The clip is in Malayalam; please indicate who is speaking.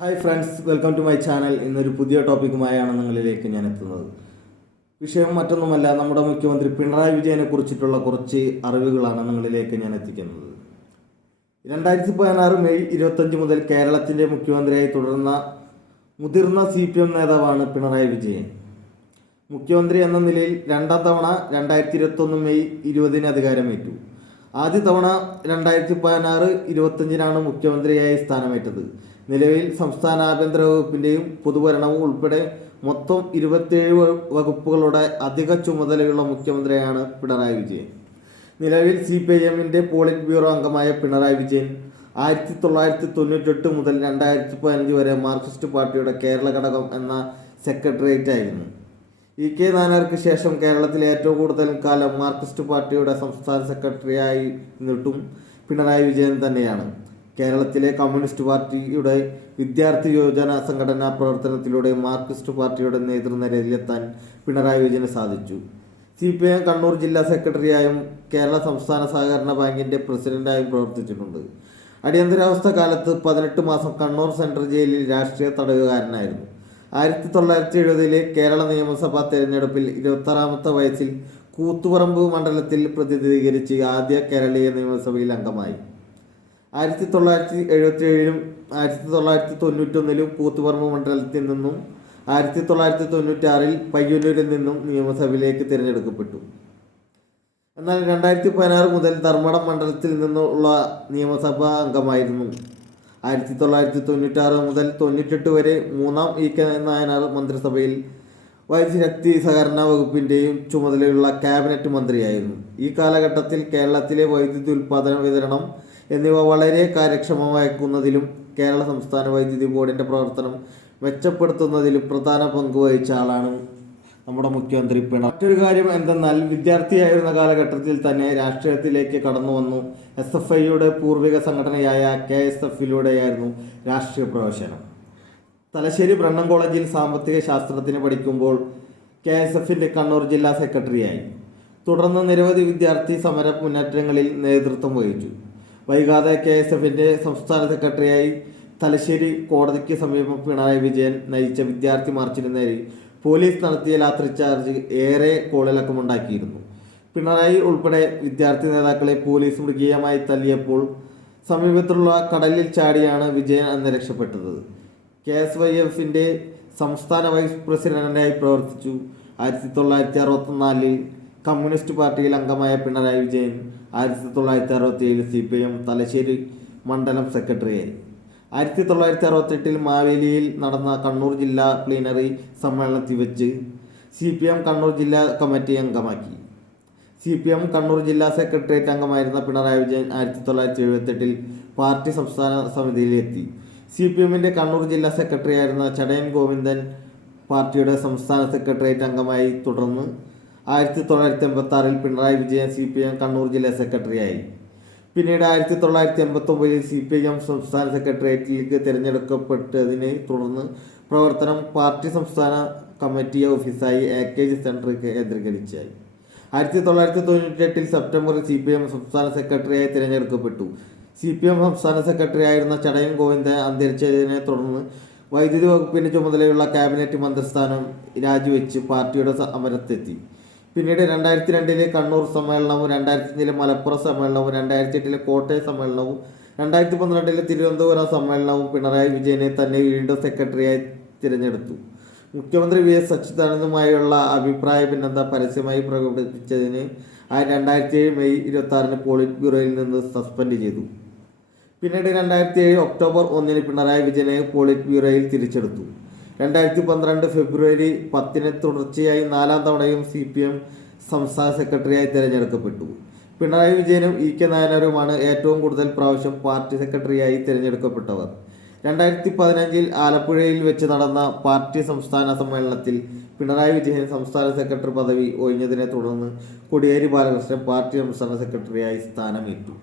Speaker 1: Hi friends welcome to my channel ഇന്നൊരു പുതിയ ടോപ്പിക്കുമായാണ് നിങ്ങളിലേക്ക് ഞാൻ എത്തുന്നത്. വിഷയം മറ്റൊന്നുമല്ല നമ്മുടെ മുഖ്യമന്ത്രി പിണറായി വിജയനെ കുറിച്ചിട്ടുള്ള കുറച്ച് അറിവുകളാണ് നിങ്ങളിലേക്ക് ഞാൻ എത്തിക്കുന്നത്. രണ്ടായിരത്തി പതിനാറ് മെയ് ഇരുപത്തഞ്ച് മുതൽ കേരളത്തിന്റെ മുഖ്യമന്ത്രിയായി തുടർന്ന മുതിർന്ന സി പി എം നേതാവാണ് പിണറായി വിജയൻ. മുഖ്യമന്ത്രി എന്ന നിലയിൽ രണ്ടാം തവണ രണ്ടായിരത്തി ഇരുപത്തൊന്ന് മെയ് ഇരുപതിന് അധികാരമേറ്റു. ആദ്യ തവണ രണ്ടായിരത്തി പതിനാറ് ഇരുപത്തഞ്ചിനാണ് മുഖ്യമന്ത്രിയായി സ്ഥാനമേറ്റത്. നിലവിൽ സംസ്ഥാന ആഭ്യന്തര വകുപ്പിന്റെയും പൊതുഭരണവും ഉൾപ്പെടെ മൊത്തം ഇരുപത്തിയേഴ് വകുപ്പുകളുടെ അധിക ചുമതലയുള്ള മുഖ്യമന്ത്രിയാണ് പിണറായി വിജയൻ. നിലവിൽ സി പി ഐ എമ്മിന്റെ പോളിറ്റ് ബ്യൂറോ അംഗമായ പിണറായി വിജയൻ ആയിരത്തി തൊള്ളായിരത്തി തൊണ്ണൂറ്റെട്ട് മുതൽ രണ്ടായിരത്തി പതിനഞ്ച് വരെ മാർക്സിസ്റ്റ് പാർട്ടിയുടെ കേരള ഘടകം എന്ന സെക്രട്ടേറിയറ്റ് ആയിരുന്നു. ഇ കെ നായനാർക്ക് ശേഷം കേരളത്തിൽ ഏറ്റവും കൂടുതൽ കാലം മാർക്സിസ്റ്റ് പാർട്ടിയുടെ സംസ്ഥാന സെക്രട്ടറിയായി നിന്നിട്ടും പിണറായി വിജയൻ തന്നെയാണ്. കേരളത്തിലെ കമ്മ്യൂണിസ്റ്റ് പാർട്ടിയുടെ വിദ്യാർത്ഥി യോജന സംഘടനാ പ്രവർത്തനത്തിലൂടെ മാർക്സിസ്റ്റ് പാർട്ടിയുടെ നേതൃനിരയിലെത്താൻ പിണറായി വിജയന് സാധിച്ചു. സി പി എം കണ്ണൂർ ജില്ലാ സെക്രട്ടറിയായും കേരള സംസ്ഥാന സഹകരണ ബാങ്കിന്റെ പ്രസിഡന്റായും പ്രവർത്തിച്ചിട്ടുണ്ട്. അടിയന്തരാവസ്ഥ കാലത്ത് പതിനെട്ട് മാസം കണ്ണൂർ സെൻട്രൽ ജയിലിൽ രാഷ്ട്രീയ തടവുകാരനായിരുന്നു. ആയിരത്തി തൊള്ളായിരത്തി എഴുപതിലെ കേരള നിയമസഭാ തെരഞ്ഞെടുപ്പിൽ ഇരുപത്താറാമത്തെ വയസ്സിൽ കൂത്തുപറമ്പ് മണ്ഡലത്തിൽ പ്രതിനിധീകരിച്ച് ആദ്യ കേരളീയ നിയമസഭയിൽ അംഗമായി. ആയിരത്തി തൊള്ളായിരത്തി എഴുപത്തി ഏഴിലും ആയിരത്തി തൊള്ളായിരത്തി തൊണ്ണൂറ്റൊന്നിലും കൂത്തുപറമ്പ് മണ്ഡലത്തിൽ നിന്നും ആയിരത്തി തൊള്ളായിരത്തി തൊണ്ണൂറ്റാറിൽ പയ്യന്നൂരിൽ നിന്നും നിയമസഭയിലേക്ക് തിരഞ്ഞെടുക്കപ്പെട്ടു. എന്നാൽ രണ്ടായിരത്തി പതിനാറ് മുതൽ ധർമ്മടം മണ്ഡലത്തിൽ നിന്നുള്ള നിയമസഭാ അംഗമായിരുന്നു. ആയിരത്തി തൊള്ളായിരത്തി തൊണ്ണൂറ്റാറ് മുതൽ തൊണ്ണൂറ്റെട്ട് വരെ മൂന്നാം ഇ കെ നായനാർ മന്ത്രിസഭയിൽ വൈദ്യശക്തി സഹകരണ വകുപ്പിന്റെയും ചുമതലയുള്ള ക്യാബിനറ്റ് മന്ത്രിയായിരുന്നു. ഈ കാലഘട്ടത്തിൽ കേരളത്തിലെ വൈദ്യുതി ഉൽപ്പാദന വിതരണം എന്നിവ വളരെ കാര്യക്ഷമമാക്കുന്നതിലും കേരള സംസ്ഥാന വൈദ്യുതി ബോർഡിന്റെ പ്രവർത്തനം മെച്ചപ്പെടുത്തുന്നതിലും പ്രധാന പങ്ക് വഹിച്ച ആളാണ് നമ്മുടെ മുഖ്യമന്ത്രി പിണറായി. മറ്റൊരു കാര്യം എന്തെന്നാൽ വിദ്യാർത്ഥിയായിരുന്ന കാലഘട്ടത്തിൽ തന്നെ രാഷ്ട്രീയത്തിലേക്ക് കടന്നു വന്നു. എസ് എഫ് ഐയുടെ പൂർവിക സംഘടനയായ കെ എസ് എഫിലൂടെയായിരുന്നു രാഷ്ട്രീയ പ്രവേശനം. തലശ്ശേരി ബ്രണ്ണൻ കോളേജിൽ സാമ്പത്തിക ശാസ്ത്രത്തിന് പഠിക്കുമ്പോൾ കെ എസ് എഫിന്റെ കണ്ണൂർ ജില്ലാ സെക്രട്ടറിയായി. തുടർന്ന് നിരവധി വിദ്യാർത്ഥി സമര മുന്നേറ്റങ്ങളിൽ നേതൃത്വം വഹിച്ചു. വൈകാതെ കെ എസ് എഫിന്റെ സംസ്ഥാന സെക്രട്ടറിയായി തലശ്ശേരി കോടതിക്ക് സമീപം പിണറായി വിജയൻ നയിച്ച വിദ്യാർത്ഥി മാർച്ചിന് നേരെ പോലീസ് നടത്തിയ ലാത്തിച്ചാർജ് ഏറെ കോളിളക്കമുണ്ടാക്കിയിരുന്നു. പിണറായി ഉൾപ്പെടെ വിദ്യാർത്ഥി നേതാക്കളെ പോലീസ് മൃഗീയമായി തല്ലിയപ്പോൾ സമീപത്തുള്ള കടലിൽ ചാടിയാണ് വിജയൻ അന്ന് രക്ഷപ്പെട്ടത്. കെ എസ് വൈ എഫിന്റെ സംസ്ഥാന വൈസ് പ്രസിഡന്റായി പ്രവർത്തിച്ചു. ആയിരത്തി തൊള്ളായിരത്തി അറുപത്തിനാലിൽ കമ്മ്യൂണിസ്റ്റ് പാർട്ടിയിൽ അംഗമായ പിണറായി വിജയൻ ആയിരത്തി തൊള്ളായിരത്തി അറുപത്തി ഏഴിൽ സി പി എം തലശ്ശേരി മണ്ഡലം സെക്രട്ടറിയായി. ആയിരത്തി തൊള്ളായിരത്തി അറുപത്തെട്ടിൽ മാവേലിയിൽ നടന്ന കണ്ണൂർ ജില്ലാ പ്ലീനറി സമ്മേളനത്തിൽ വെച്ച് സി പി എം കണ്ണൂർ ജില്ലാ കമ്മിറ്റി അംഗമാക്കി. സി പി എം കണ്ണൂർ ജില്ലാ സെക്രട്ടേറിയറ്റ് അംഗമായിരുന്ന പിണറായി വിജയൻ ആയിരത്തി തൊള്ളായിരത്തി എഴുപത്തെട്ടിൽ പാർട്ടി സംസ്ഥാന സമിതിയിലെത്തി. സി പി എമ്മിന്റെ കണ്ണൂർ ജില്ലാ സെക്രട്ടറി ആയിരുന്ന ചടയൻ ഗോവിന്ദൻ പാർട്ടിയുടെ സംസ്ഥാന സെക്രട്ടേറിയറ്റ് അംഗമായി തുടർന്ന് ആയിരത്തി തൊള്ളായിരത്തി എൺപത്തി Pinarayi Vijayan C P M Kannur ജില്ലാ സെക്രട്ടറിയായി. പിന്നീട് ആയിരത്തി തൊള്ളായിരത്തി എൺപത്തി ഒമ്പതിൽ സി പി എം സംസ്ഥാന സെക്രട്ടേറിയറ്റിലേക്ക് തിരഞ്ഞെടുക്കപ്പെട്ടതിനെ തുടർന്ന് പ്രവർത്തനം പാർട്ടി സംസ്ഥാന കമ്മിറ്റി ഓഫീസായി എ കെ ജി സെന്റർ കേന്ദ്രീകരിച്ചായി ആയിരത്തി തൊള്ളായിരത്തി തൊണ്ണൂറ്റെട്ടിൽ സെപ്റ്റംബറിൽ സി പി എം സംസ്ഥാന സെക്രട്ടറിയായി തിരഞ്ഞെടുക്കപ്പെട്ടു. സി പി എം സംസ്ഥാന സെക്രട്ടറി ആയിരുന്ന ചടയൻ ഗോവിന്ദൻ അന്തരിച്ചതിനെ തുടർന്ന് വൈദ്യുതി വകുപ്പിന്റെ ചുമതലയുള്ള ക്യാബിനറ്റ് മന്ത്രിസ്ഥാനം രാജിവെച്ച് പാർട്ടിയുടെ സമരത്തെത്തി. പിന്നീട് രണ്ടായിരത്തി രണ്ടിലെ കണ്ണൂർ സമ്മേളനവും രണ്ടായിരത്തി അഞ്ചിലെ മലപ്പുറം സമ്മേളനവും രണ്ടായിരത്തി എട്ടിലെ കോട്ടയം സമ്മേളനവും രണ്ടായിരത്തി പന്ത്രണ്ടിലെ തിരുവനന്തപുരം സമ്മേളനവും പിണറായി വിജയനെ തന്നെ വീണ്ടും സെക്രട്ടറിയായി തിരഞ്ഞെടുത്തു. മുഖ്യമന്ത്രി വി എസ് അച്യുതാനന്ദുമായുള്ള അഭിപ്രായ ഭിന്നത പരസ്യമായി പ്രകടിപ്പിച്ചതിന് ആ രണ്ടായിരത്തി ഏഴ് മെയ് ഇരുപത്തി ആറിന് പോളിറ്റ് ബ്യൂറോയിൽ നിന്ന് സസ്പെൻഡ് ചെയ്തു. പിന്നീട് രണ്ടായിരത്തി ഏഴ് ഒക്ടോബർ ഒന്നിന് പിണറായി വിജയനെ പോളിറ്റ് ബ്യൂറോയിൽ തിരിച്ചെടുത്തു. രണ്ടായിരത്തി പന്ത്രണ്ട് ഫെബ്രുവരി പത്തിന് തുടർച്ചയായി നാലാം തവണയും സി പി എം സംസ്ഥാന സെക്രട്ടറിയായി തിരഞ്ഞെടുക്കപ്പെട്ടു. പിണറായി വിജയനും ഇ കെ നായനാരുമാണ് ഏറ്റവും കൂടുതൽ പ്രാവശ്യം പാർട്ടി സെക്രട്ടറിയായി തിരഞ്ഞെടുക്കപ്പെട്ടവർ. രണ്ടായിരത്തി പതിനഞ്ചിൽ ആലപ്പുഴയിൽ വെച്ച് നടന്ന പാർട്ടി സംസ്ഥാന സമ്മേളനത്തിൽ പിണറായി വിജയൻ സംസ്ഥാന സെക്രട്ടറി പദവി ഒഴിഞ്ഞതിനെ തുടർന്ന് കോടിയേരി ബാലകൃഷ്ണൻ പാർട്ടി സംസ്ഥാന സെക്രട്ടറിയായി സ്ഥാനമേറ്റു.